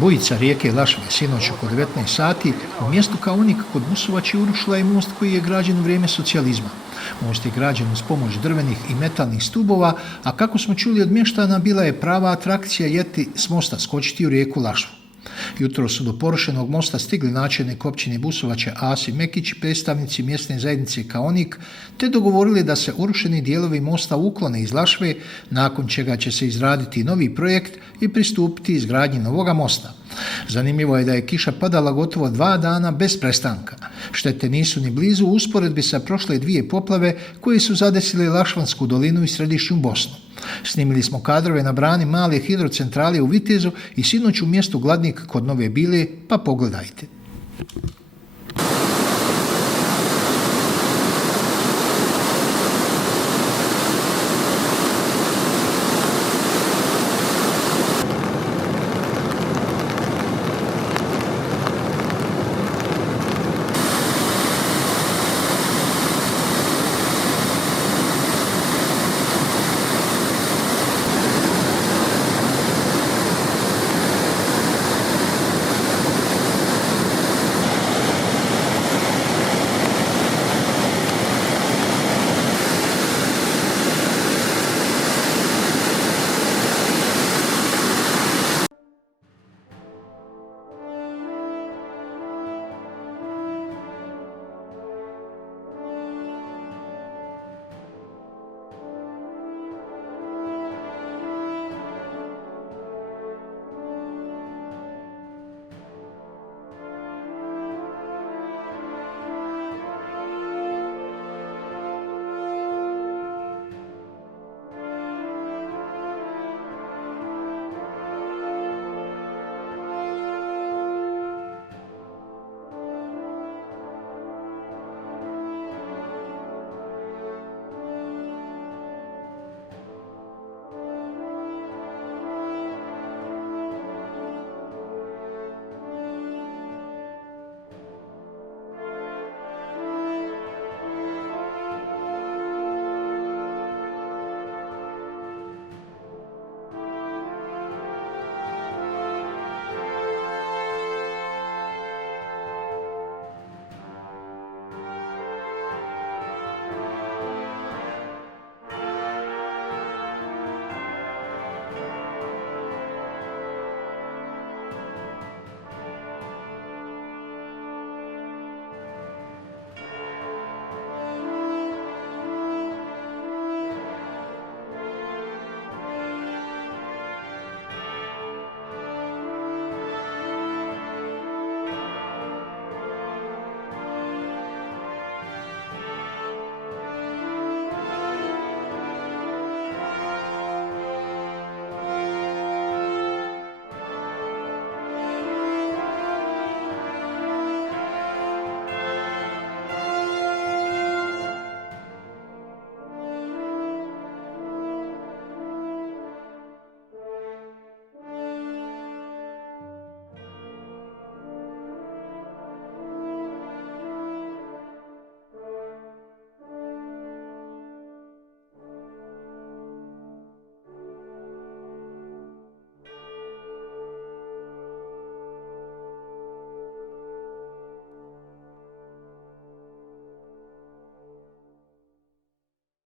Bujica rijeke Lašve sinoć oko 19 sati u mjestu Kaonik kod Busovače urušila je most koji je građen u vrijeme socijalizma. Most je građen uz pomoć drvenih i metalnih stubova, a kako smo čuli od mještana, bila je prava atrakcija ljeti s mosta skočiti u rijeku Lašvu. Jutro su do porušenog mosta stigli načelnik općine Busovače Asim Mekić i predstavnici mjesne zajednice Kaonik, te dogovorili da se urušeni dijelovi mosta uklone iz Lašve, nakon čega će se izraditi novi projekt i pristupiti izgradnji novoga mosta. Zanimljivo je da je kiša padala gotovo 2 dana bez prestanka. Štete nisu ni blizu u usporedbi sa prošle 2 poplave koje su zadesile Lašvansku dolinu i središnju Bosnu. Snimili smo kadrove na brani male hidrocentrale u Vitezu i sinoć u mjestu Gladnik kod Nove Bile, pa pogledajte.